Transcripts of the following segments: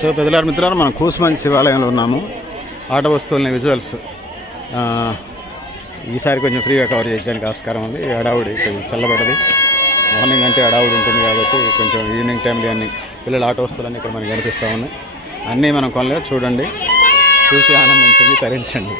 So పెద్దలారు మిత్రులారా, మనం కూసుమంచి శివాలయంలో ఉన్నాము. ఆట వస్తువులని విజువల్స్ ఈసారి కొంచెం ఫ్రీగా కవర్ చేయడానికి ఆస్కారం ఉంది. హడావుడి కొంచెం చల్లబడ్డది. మార్నింగ్ అంటే హడావుడి ఉంటుంది కాబట్టి కొంచెం ఈవినింగ్ టైంలో అన్ని పిల్లల ఆట వస్తువులన్నీ ఇక్కడ మనకి కనిపిస్తూ ఉన్నాయి. అన్నీ మనం కొనలేదు, చూడండి, చూసి ఆనందించండి, తరించండి.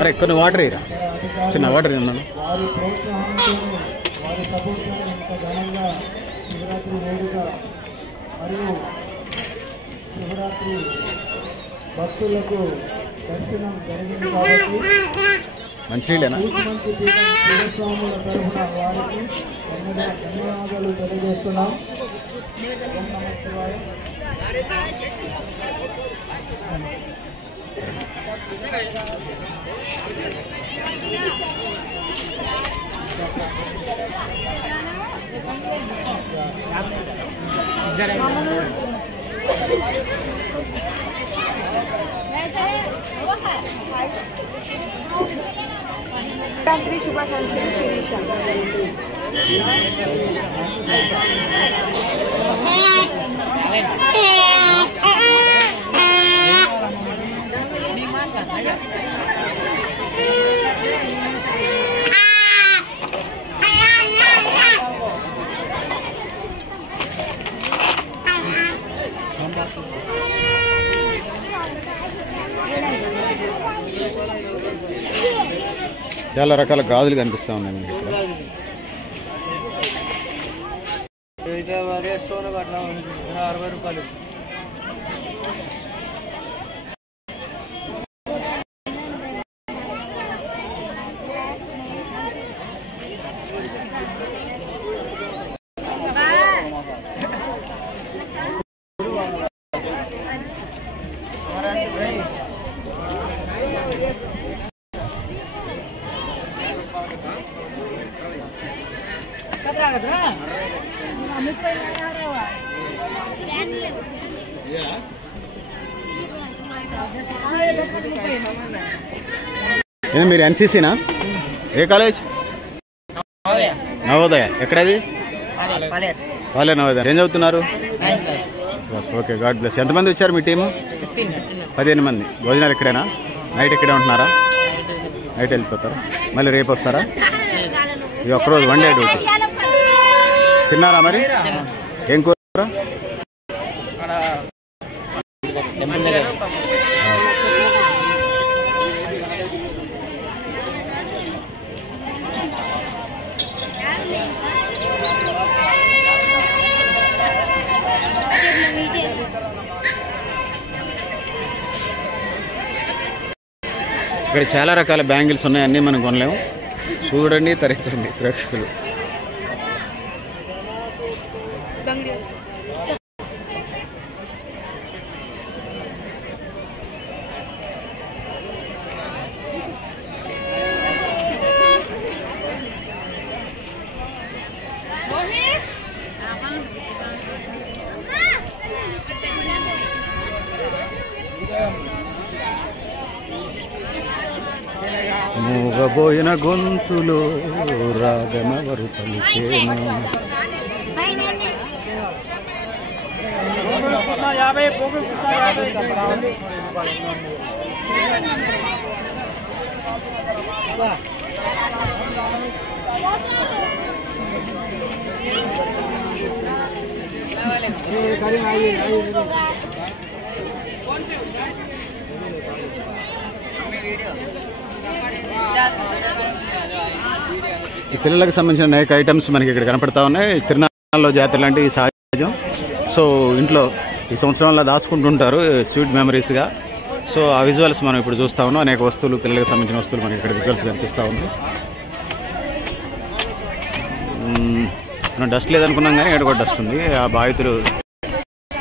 అరే కొన్ని వాటర్ ఇరా, చిన్న వాటర్ తిన్నాను. శివరాత్రి భక్తులకు దర్శనం జరిగింది కాబట్టి మంచినీళ్ళేనా? శివస్వాముల తరఫున వారికి ధన్యవాదాలు తెలియజేస్తున్నాం. ఓం నమః శివాయ. శివరాత్రి శుభాకాంక్షలు శిరీష. చాలా రకాల గాజులు కనిపిస్తూ ఉన్నాయి మీకు ఇక్కడ. ₹60. ఏది మీరు ఎన్సీసీనా? ఏ కాలేజ్? నవోదయ. ఎక్కడది? పాలే నవోదయ. ఏం చదువుతున్నారు? Okay, God bless. ఎంతమంది వచ్చారు మీ టీము? 15 మంది. భోజనాలు ఇక్కడేనా? నైట్ ఇక్కడే ఉంటున్నారా? నైట్ వెళ్ళిపోతారా? మళ్ళీ రేపు వస్తారా? ఇది ఒక్కరోజు వన్ డే డ్యూటీ. తిన్నారా మరి? ఏం కూర? ఇక్కడ చాలా రకాల బ్యాంగిల్స్ ఉన్నాయి, అన్నీ మనం కొనలేము. చూడండి, తరించండి ప్రేక్షకులు. మూగబోయిన గొంతులో రాగమవరు పలికేను. ఈ పిల్లలకు సంబంధించిన అనేక ఐటమ్స్ మనకి ఇక్కడ కనపడతా ఉన్నాయి. తిరునాళ్ళలో జాతర లాంటి సహజం. సో ఇంట్లో ఈ సంవత్సరంలో దాచుకుంటుంటారు స్వీట్ మెమరీస్గా. సో ఆ విజువల్స్ మనం ఇప్పుడు చూస్తూ ఉన్నాం. అనేక వస్తువులు, పిల్లలకు సంబంధించిన వస్తువులు మనకి ఇక్కడ విజువల్స్ కనిపిస్తూ ఉన్నాయి. మనం డస్ట్ లేదనుకున్నాం కానీ ఇక్కడ కూడా డస్ట్ ఉంది. ఆ బాధితులు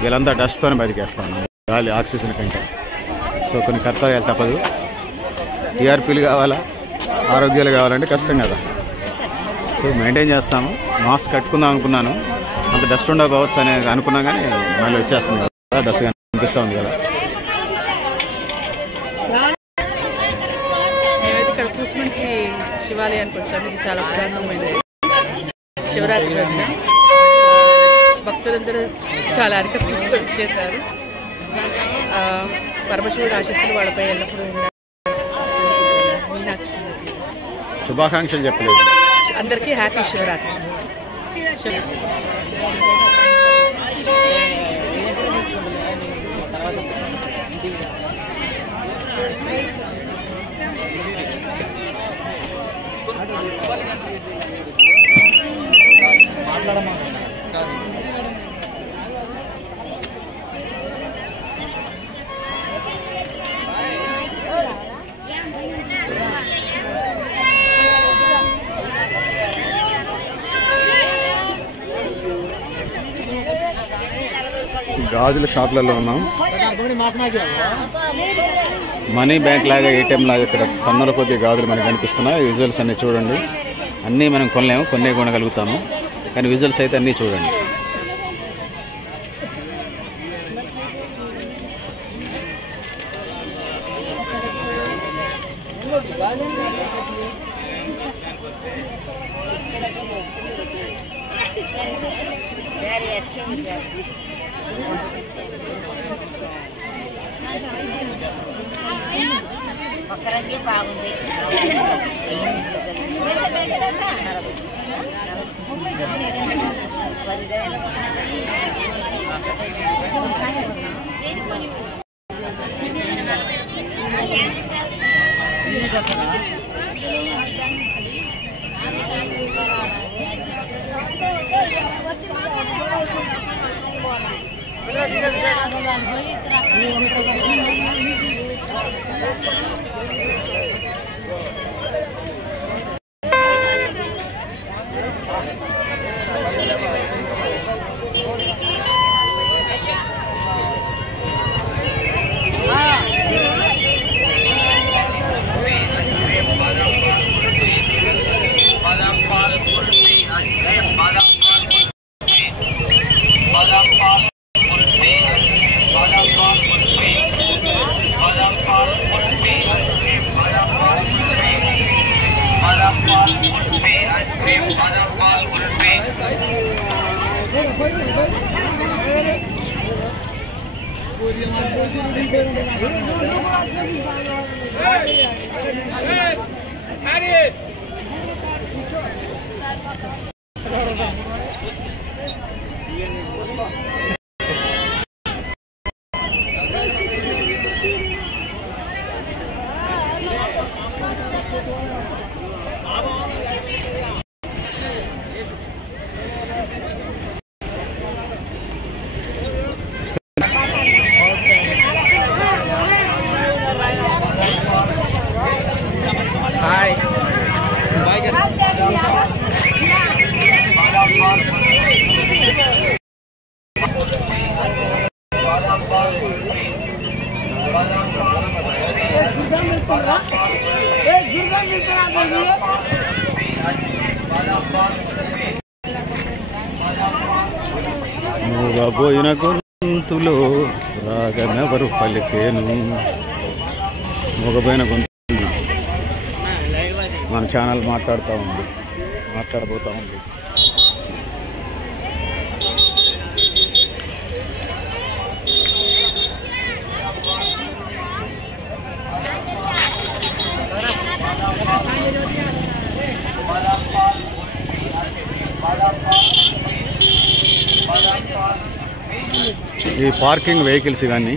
వీళ్ళంతా డస్ట్తోనే బతికేస్తాను, గాలి ఆక్సిజన్ కంటే. సో కొన్ని కర్తవ్యాలు తప్పదు. టీఆర్పీలు కావాలా, ఆరోగ్యాలు కావాలంటే కష్టం కదా. సో మెయింటైన్ చేస్తాము. మాస్క్ కట్టుకుందాం అనుకున్నాను, అంత డస్ట్ ఉండకపోవచ్చు అని అనుకున్నా, కానీ మళ్ళీ వచ్చేస్తుంది కదా, డస్ట్ కనిపిస్తూ ఉంది కదా. మేమైతే ఇక్కడ కూసుమంచి శివాలయానికి వచ్చాము. ఇది చాలా పురాతనమైనది. శివరాత్రి రోజున భక్తులందరూ చాలా అరికసిగా చేశారు. పరమశివుడు ఆశీస్సులు వాళ్ళపై ఎల్లప్పుడూ మీనాక్షి. శుభాకాంక్షలు చెప్పలేదు అందరికీ. హ్యాపీ శివరాత్రి. గాజుల షాప్లలో ఉన్నాం. మనీ బ్యాంక్ లాగా, ఏటీఎం లాగా ఇక్కడ టన్నుల కొద్ది గాజులు మనకు కనిపిస్తున్నాయి. విజువల్స్ అన్నీ చూడండి. అన్నీ మనం కొనలేము, కొన్నే కొనగలుగుతాము, కానీ విజువల్స్ అయితే అన్నీ చూడండి. ఒక్కరంగే బాగుంది. మూగబోయిన గొంతులో రాగనెవరు పలికేను. మూగబోయిన గొంతు మన ఛానల్ మాట్లాడబోతూ ఉంది. ఈ పార్కింగ్ వెహికల్స్ ఇవన్నీ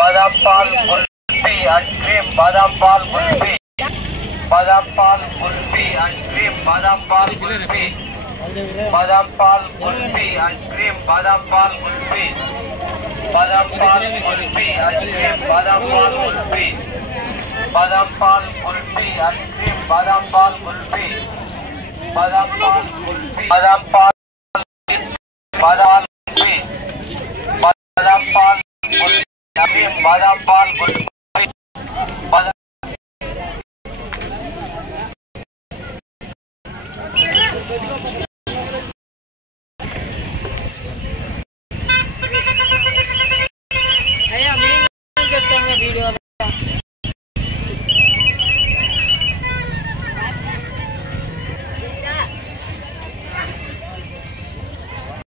बादाम पाल कुल्फी आइसक्रीम बादाम पाल कुल्फी बादाम पाल कुल्फी आइसक्रीम बादाम पाल कुल्फी बादाम पाल कुल्फी आइसक्रीम बादाम पाल कुल्फी बादाम पाल कुल्फी आइसक्रीम बादाम पाल कुल्फी बादाम पाल कुल्फी आइसक्रीम बादाम पाल कुल्फी बादाम पाल कुल्फी बादाम पाल बादाम कुल्फी बादाम पाल कुल्फी आइसक्रीम बादाम पाल कुल्फी बादाम